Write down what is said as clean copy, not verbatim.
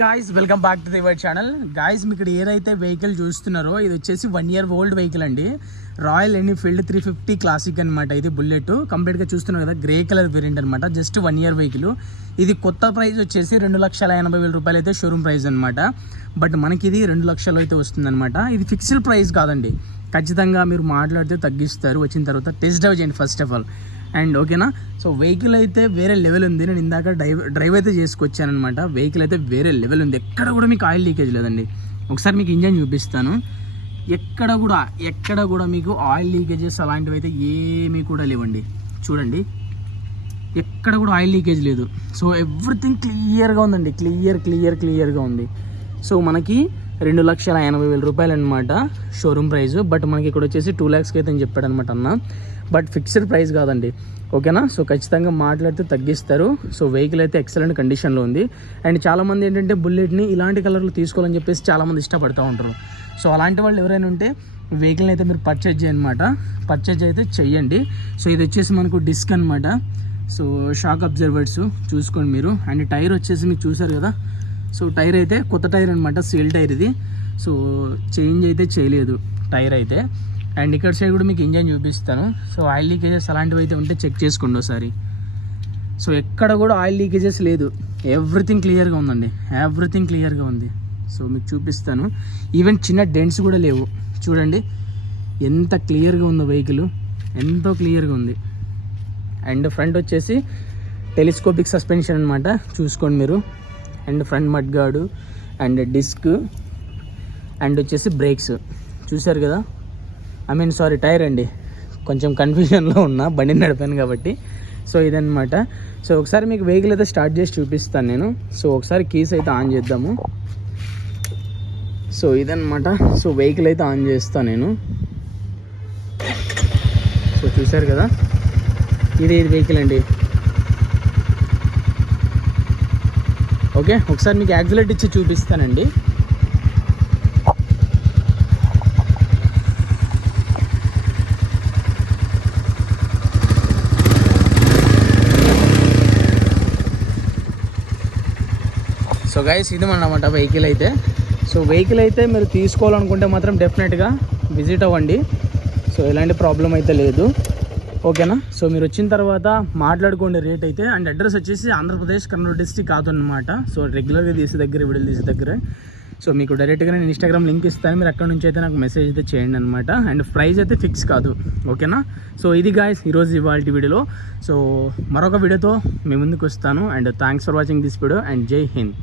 Guys welcome back to the channel. Guys మీకు ఇక్కడ ఏదైతే వెహికల్ చూస్తున్నారో ఇది వచ్చేసి 1 year ఓల్డ్ వెహికల్ అండి. రాయల్ ఎన్ఫీల్డ్ 350 క్లాసిక్ అనమాట. ఇది బుల్లెట్ కంప్లీట్గా చూస్తున్నారు కదా, గ్రే కలర్ వేరియంట్ అనమాట. Just 1 year vehicle. ఇది కొత్త ప్రైస్ వచ్చేసి 2,80,000 రూపాయలు అయితే షోరూమ్ ప్రైస్ అనమాట. బట్ మనకి ఇది 2 లక్షలు అయితే వస్తుందన్నమాట. ఇది ఫిక్స్డ్ ప్రైస్ కాదండి, ఖచ్చితంగా మీరు మాట్లాడితే తగ్గిస్తారు. వచ్చిన తర్వాత టెస్ట్ డ్రైవ్ చేయండి ఫస్ట్ ఆఫ్ ఆల్. అండ్ ఓకేనా, సో వెహికల్ అయితే వేరే లెవెల్ ఉంది. నేను ఇందాక డ్రైవ్ అయితే చేసుకొచ్చానమాట. వెహికల్ అయితే వేరే లెవెల్ ఉంది. ఎక్కడ కూడా మీకు ఆయిల్ లీకేజ్ లేదండి. ఒకసారి మీకు ఇంజన్ చూపిస్తాను. ఎక్కడ కూడా మీకు ఆయిల్ లీకేజెస్ అలాంటివి అయితే ఏమీ కూడా లేవండి. చూడండి, ఎక్కడ కూడా ఆయిల్ లీకేజ్ లేదు. సో ఎవ్రీథింగ్ క్లియర్గా ఉందండి. క్లియర్గా ఉంది. సో మనకి 2,80,000 రూపాయలు అనమాట షోరూమ్ ప్రైస్. బట్ మనకి ఇక్కడ వచ్చేసి 2 lakhsకి అయితే అని చెప్పాడు అనమాట అన్న. బట్ ఫిక్స్డ్ ప్రైస్ కాదండి, ఓకేనా. సో ఖచ్చితంగా మాట్లాడితే తగ్గిస్తారు. సో వెహికల్ అయితే ఎక్సలెంట్ కండిషన్లో ఉంది. అండ్ చాలామంది ఏంటంటే బుల్లెట్ని ఇలాంటి కలర్లో తీసుకోవాలని చెప్పేసి చాలామంది ఇష్టపడుతూ ఉంటారు. సో అలాంటి వాళ్ళు ఎవరైనా ఉంటే వెహికల్ని అయితే మీరు పర్చేజ్ అయితే చెయ్యండి. సో ఇది వచ్చేసి మనకు డిస్క్ అనమాట. సో షాక్ అబ్జర్వర్స్ చూసుకోండి మీరు. అండ్ టైర్ వచ్చేసి మీకు చూసారు కదా. సో టైర్ అయితే కొత్త టైర్ అనమాట, సీల్ టైర్ ఇది. సో చేంజ్ అయితే చేయలేదు టైర్ అయితే. అండ్ ఇక్కడ సైడ్ కూడా మీకు ఇంజన్ చూపిస్తాను. సో ఆయిల్ లీకేజెస్ అలాంటివి అయితే ఉంటే చెక్ చేసుకోండి ఒకసారి. సో ఎక్కడ కూడా ఆయిల్ లీకేజెస్ లేదు. ఎవ్రీథింగ్ క్లియర్గా ఉంది. సో మీకు చూపిస్తాను. ఈవెన్ చిన్న డెంట్స్ కూడా లేవు. చూడండి ఎంత క్లియర్గా ఉందో వెహికల్, ఎంతో క్లియర్గా ఉంది. అండ్ ఫ్రంట్ వచ్చేసి టెలిస్కోపిక్ సస్పెన్షన్ అనమాట, చూసుకోండి మీరు. And front mud guard and disc and వచ్చేసి బ్రేక్స్ చూసారు కదా. టైర్ అండి, కొంచెం కన్ఫ్యూజన్లో ఉన్నా, బండి నడిపాను కాబట్టి. సో ఇదనమాట. సో ఒకసారి మీకు వెహికల్ అయితే స్టార్ట్ చేసి చూపిస్తాను నేను. సో ఒకసారి కీస్ అయితే ఆన్ చేద్దాము. సో ఇదనమాట. సో వెహికల్ అయితే ఆన్ చేస్తాను నేను. సో చూసారు కదా, ఇది వెహికల్ అండి. ఓకే, ఒకసారి మీకు యాక్సిలేటర్ ఇచ్చి చూపిస్తానండి. సో గైస్ ఇది అన్నమాట వెహికల్ అయితే. సో వెహికల్ అయితే మీరు తీసుకోవాలనుకుంటే మాత్రం డెఫినెట్గా విజిట్ అవ్వండి. సో ఎలాంటి ప్రాబ్లం అయితే లేదు, ఓకేనా. సో మీరు వచ్చిన తర్వాత మాట్లాడుకోండి రేట్ అయితే. అండ్ అడ్రస్ వచ్చేసి ఆంధ్రప్రదేశ్ కర్నూలు డిస్ట్రిక్ట్ కాదు అనమాట. సో రెగ్యులర్గా వీడియోలు తీసే దగ్గరే. సో మీకు డైరెక్ట్గా నేను ఇన్స్టాగ్రామ్ లింక్ ఇస్తాను, మీరు అక్కడ నుంచి అయితే నాకు మెసేజ్ అయితే చేయండి అనమాట. అండ్ ప్రైస్ అయితే ఫిక్స్ కాదు, ఓకేనా. సో ఇది గాయస్ ఈరోజు ఇవాల్టి వీడియోలో. సో మరొక వీడియోతో మీ ముందుకు వస్తాను. And thanks for watching this video and జై హింద్.